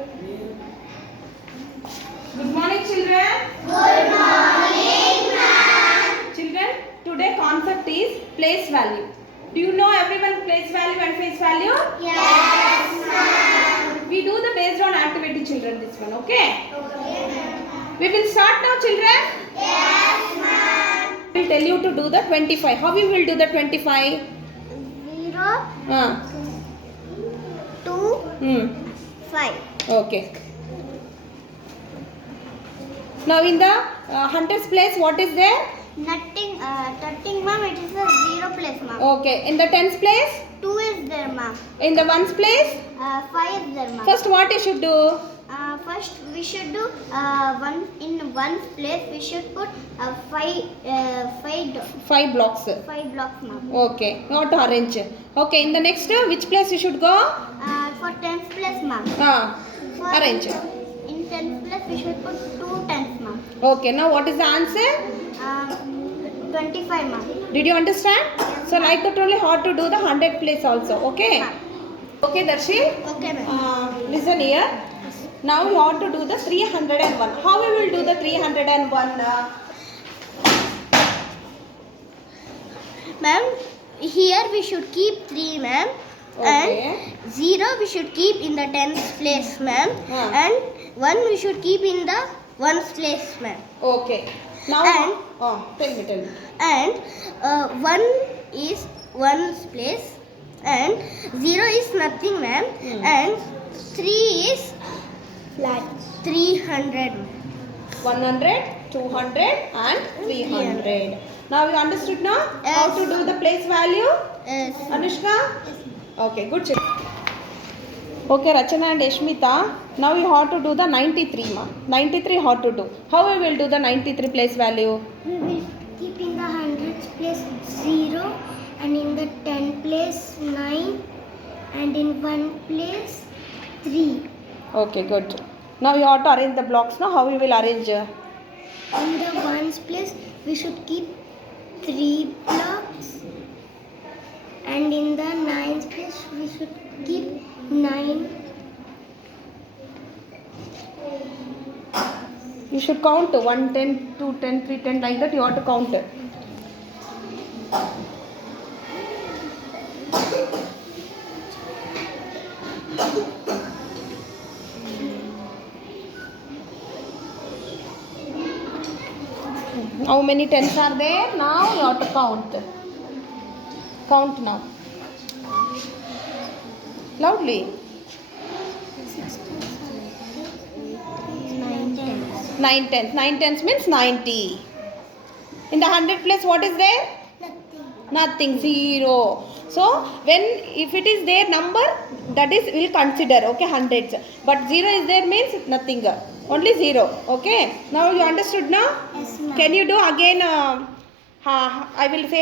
Good morning, children. Good morning, ma'am. Children, today concept is place value. Do you know everyone place value and face value? Yes, ma'am. We do the based on activity, children. This one, okay? Okay, ma'am. We will start now, children. Yes, ma'am. I will tell you to do the 25. How we will do the 25? 0, 2, 5. Okay. Now in the hundreds place, what is there? Nothing, ma'am. It is a 0 place, ma'am. Okay. In the tens place? 2 is there, ma'am. In the ones place? 5 is there, ma'am. First, what you should do? First, we should do in ones place. We should put 5 blocks. 5 blocks, ma'am. Okay. Not orange. Okay. In the next, which place you should go? For tens place, ma'am. Orange. In tens place, we should put 2 tens, ma'am. Okay. Now, what is the answer? 25, ma'am. Did you understand? So, like that only how to do the 100 place also. Okay. Ma'am. Okay, Darshi. Okay, ma'am. Listen here. Now you have to do the 301. How we will do the 301? Ma'am, here we should keep 3, ma'am. Okay. And 0 we should keep in the tens place, ma'am. And 1 we should keep in the ones place, ma'am. Okay. Now, tell me. And 1 is ones place, and 0 is nothing, ma'am. And 3 is flat 300. 100, 200 and 300. Now you understood now? Yes. How to do the place value? Yes. Anushka? Okay, good. Okay, Rachana and Ashmita. Now you have to do the 93, ma. 93 how to do? How we will do the 93 place value? We will keep in the hundreds place 0, and in the 10 place 9, and in 1 place 3. Okay, good. Now you have to arrange the blocks. Now how we will arrange? In the ones place we should keep 3 blocks, and in the nines place we should keep 9. You should count 1, 10, 2, 10, 3, 10 like that. You have to count. How many tens are there? Now you have to count. Count now. Loudly. 9 tens. 9 tens means 90. In the 100 place, what is there? Nothing. 0. So, if it is there number, that is will consider, okay, hundreds. But 0 is there means nothing. Only 0. Okay. Now you understood now? Yes, ma'am. Can you do again? I will say.